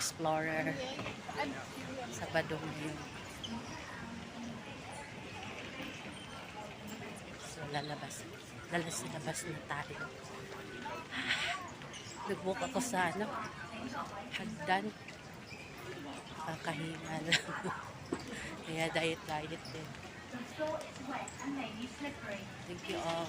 Explorer sa Badong yun. So lalabas. Lalas labas na tayo. Nagbook ako sa ano hagdan. Kakahinga lang. Kaya diet diet din. Thank you all.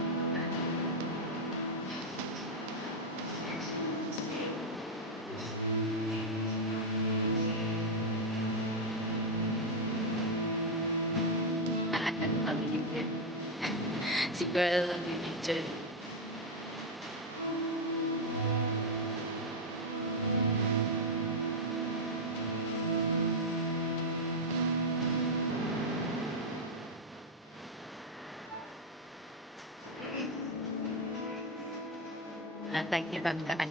하나님 이제 하나님 아까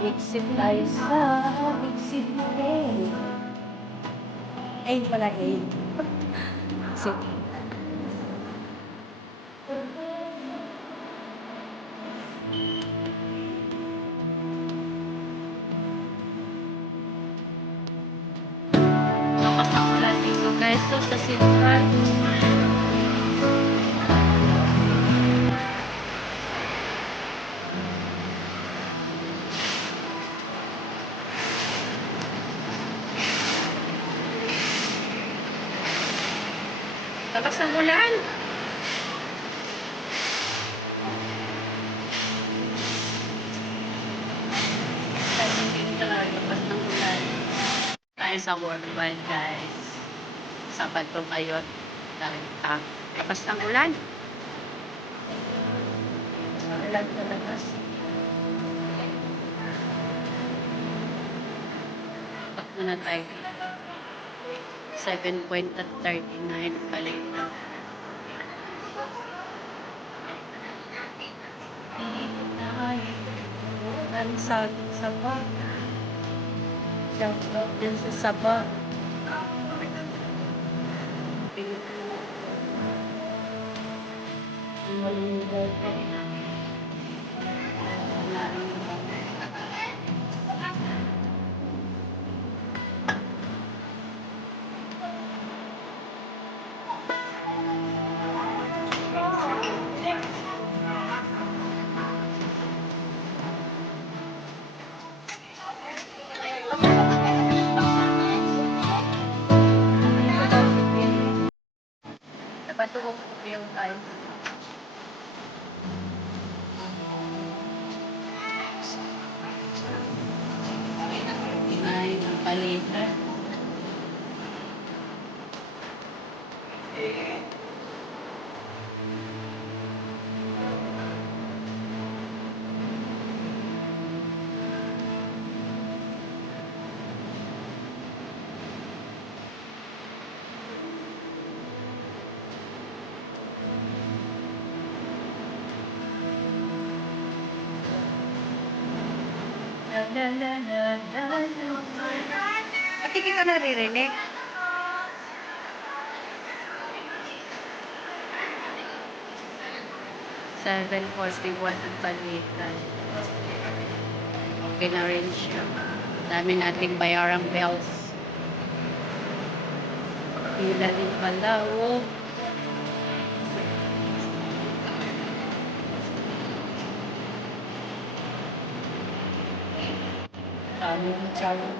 Exit tayo sa exit A. A pala A. So, Lakas ng ulan. Dito, lakas ng ulan. Tayo sa worldwide, guys. Sabat ko kayo. Dahil ah, lakas ng ulan. Ulan talaga. Bakit muna tayo? 7.39 palit na. Ang sa saba. Shout out din sa saba. La, la, la, la, la, hindi ka naririnig? Seven forty-one ang palitan. Okay na rin siya. Dami nating bayarang bells. Pila din pala, oh. Dami ng charong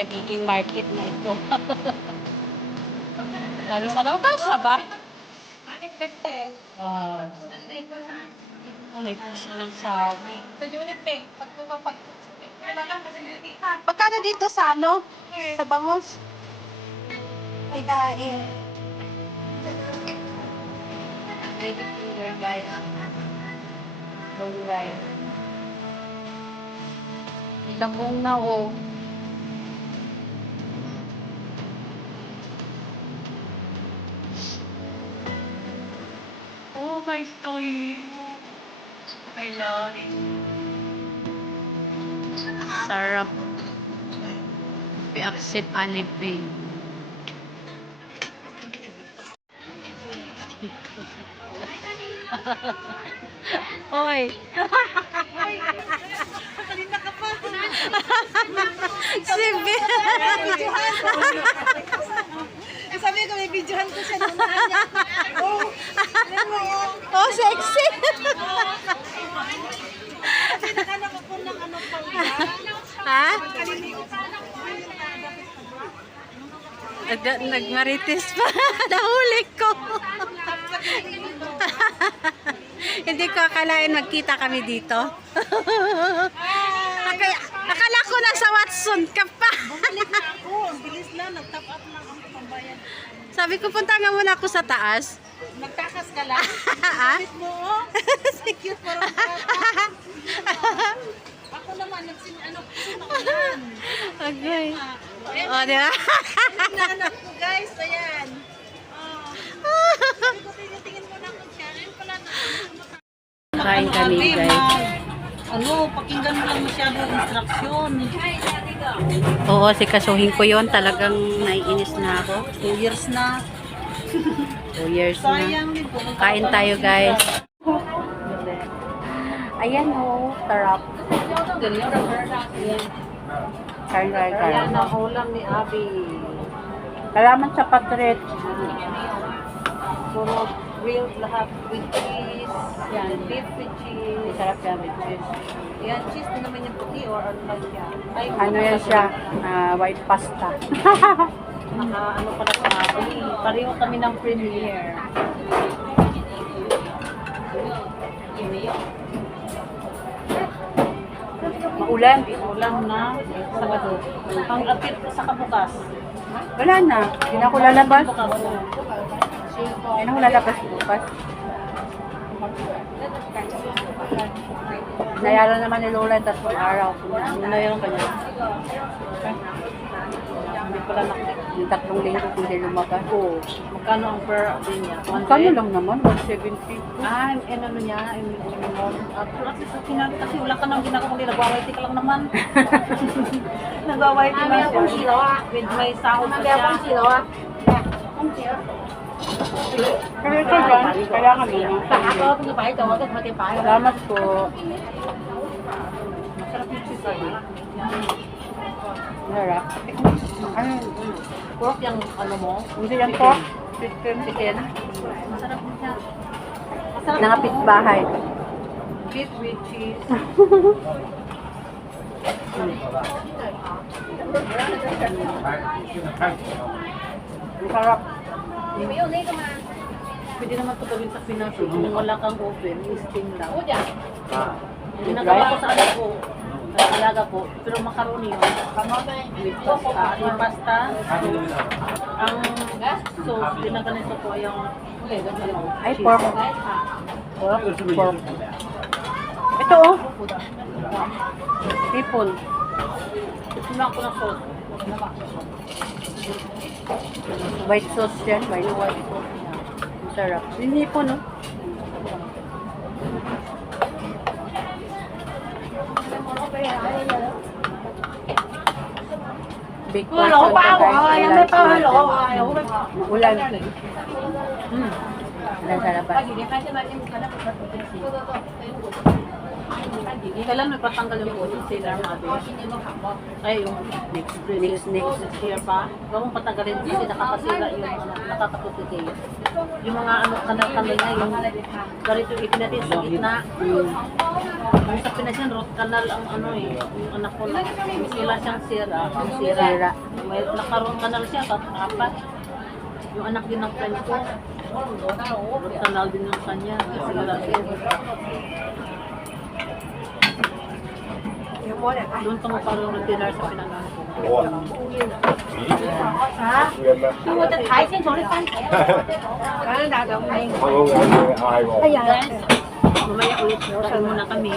Nagiging market na ito. Lalo ka daw ka sa ba? Ah. Ay, puso ng sabi. Magkano dito sa ano? Sa bangos? Ay, dahil. Lady finger guys. Long ride. Labong na oh. Oh my story. I love it. Sarap. Piaksit anipin. Oy. Si Ben. Sabi ko, may videohan ko siya nung niya. Oh, alam mo, oh. Oh, sexy. Nakanak ako ng ano pa Ha? Pa. Nag nagmarites pa. Nahuli ko. Hindi ko akalain magkita kami dito. Akala, akala ko nasa Watson ka pa. Bumalik na ako. Bilis na. Nag-top up lang ang pambayan. Sabi ko, punta nga muna ako sa taas. Nagtakas ka lang. Ah? Mo, oh. Secure parang bata. Nagsin, ano, sinakalan. Okay. O, di ba? Hinahanap ko, guys. Ayan. Oh. Ko, na na. Kain kami, guys. Ano, pakinggan mo lang masyado ang instruction. Oo, sikasuhin ko yon Talagang naiinis na ako. Two years na. Two years na. Sayang po. Kain tayo, guys. Ayan o, sarap. Kain Ayan guys. ang ulam ni Abby. Salamat sa patret. Puro grilled lahat with cheese. Yan, beef with cheese. Sarap yan with cheese. Yan, cheese din naman yung puti or ano lang siya. Ay, Ano yan siya? Ah, white pasta. Naka, ano pala sa Abby. Pareho kami ng premiere. Maulan. Ulam na Sabado. Pang apit sa kabukas. Wala na. Hindi na ako lalabas. Hindi na ako lalabas bukas. Nayaran naman ni Lola yung tatlong araw. Ano na yung kanya? Hindi pala nakita. Yung tatlong linggo hindi lumabas. Oo. Magkano ang per din niya? Magkano lang naman? 170. Ah, eh, ano niya, yung minimum. At least na, kasi wala ka nang ginagawa kundi nagwawaiti ka lang naman. nagwawaiti lang siya. With may sahod siya. Pero ito dyan, kailangan mo. Salamat po. Masarap yung sisa Sarap. Ano? Pork yung ano mo. Hindi yan po. Chicken. Chicken. Masarap din siya. Masarap. Nangapit bahay. Beef with cheese. Ang sarap. Pwede naman ito gawin sa Pinas. Kung wala kang oven, steam lang. Ah. Ginagawa ko sa anak ko. Alaga ko. Pero macaroni yun. With pasta. Yung pasta. Ang sauce, ginaganito ko yung Ay, pork. Pork. Pork. Ito oh. Hipon. Sina ko ng sauce. White sauce yan. White white sauce. Ang sarap. Yung hipon oh. Big portion to guys. Ulan. Mm. Ulan sa labas. Kailan may patanggal yung po yung sailor mother? Ay, yung next Next, next. year pa. Huwag mong patanggalin kasi nakakasira yung ano, eh. Yung mga ano, kanal-kanal niya, yung ganito ipinatin sa gitna. Yung sa Pinas yan, root canal ang ano eh. Yung anak ko na, yung sila siyang sira. Yung sira. May nakaroon canal siya, apat. Yung anak din ng friend ko, root canal din yung kanya. Kasi wala din. Doon pa mo parang nag-dinner sa pinangalan ko. Guys, mamaya ulit kain muna kami.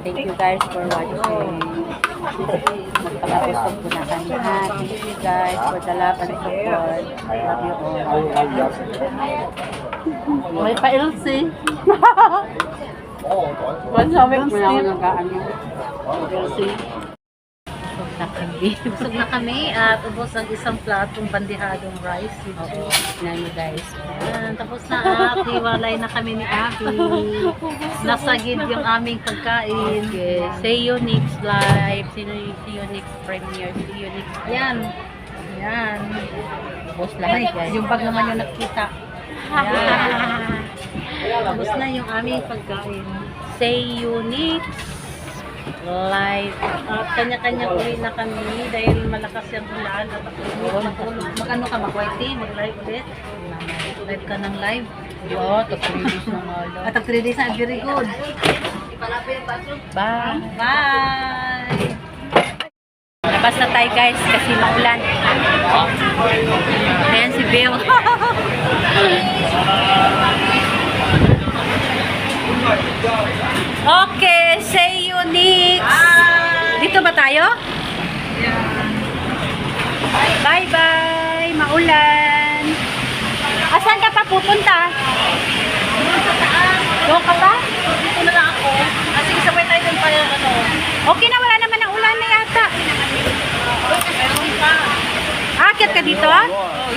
Thank you guys for watching. Magpakapusog ko na kami ha. Thank you guys for the love and support. Love you all. May pa-LC. Once a week mo na ako nag-ano. Busog kami. Busog na kami at ubos ang isang platong bandihadong rice. Oo. Tingnan mo guys. Ayan, tapos na Aki, walay na kami ni Aki. Nasagid yung aming pagkain. Okay. See you next live. See you, see you next premiere. See you next. Ayan. Ayan. Tapos lahat guys. Yung bag naman yung nakita. Ayan. Tapos na yung aming pagkain. See you next live. At kanya-kanya uwi na kami dahil malakas yung ulan at ako matulog. Mag-ano ka, mag-white mag-live ulit. Live ka ng live. Oo, to 3 days na nga lang. At ang 3 days na, very good. Bye! Bye! Labas na tayo guys kasi maulan. Ayan si Bill. okay, see you next. Dito ba tayo? Bye-bye. Maulan. Asan ka pa pupunta? Doon ka pa? Dito na lang ako. Ah, sige, sabay tayo dun pa yung ano. Okay na, wala naman ang ulan na yata. Meron pa. Akit ka dito?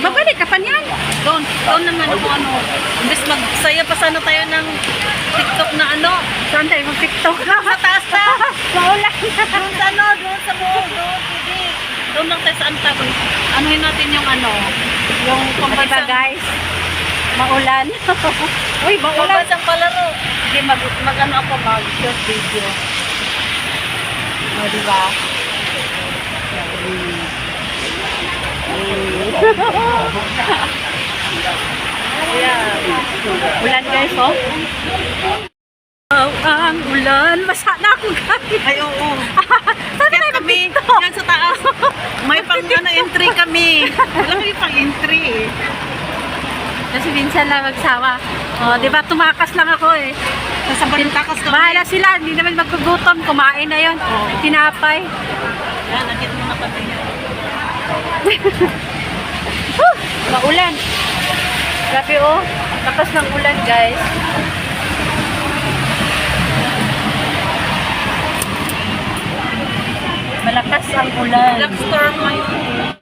Babalik ka pa niyan. Doon, doon naman ako ano. Imbes magsaya pa sana tayo ng TikTok na ano. Saan tayo mag-tiktok? Sa taas na. Maulan. Doon sa ano, doon sa buong, doon, pwede. Doon lang tayo sa antab. Anuhin natin yung ano, yung Diba pambansang, guys? Maulan. Uy, maulan. pambansang palaro. Hindi, mag, mag ano ako, mag short video. O, diba? Yeah. Ulan guys, oh. Oh, ang ulan. Basa na ako guys. Ay, oo. Saan tayo kami. Yan sa taas. May pang ano, entry kami. Wala kami pang entry eh. Kasi minsan lang magsawa. O, di ba tumakas lang ako eh. Sa takas kami. Bahala sila, hindi naman magkugutom. Kumain na yun. Oo. Tinapay. Yan, nakit mo na kami. Maulan. Grabe oh. Lakas ng ulan guys. Malakas ang ulan. Black storm.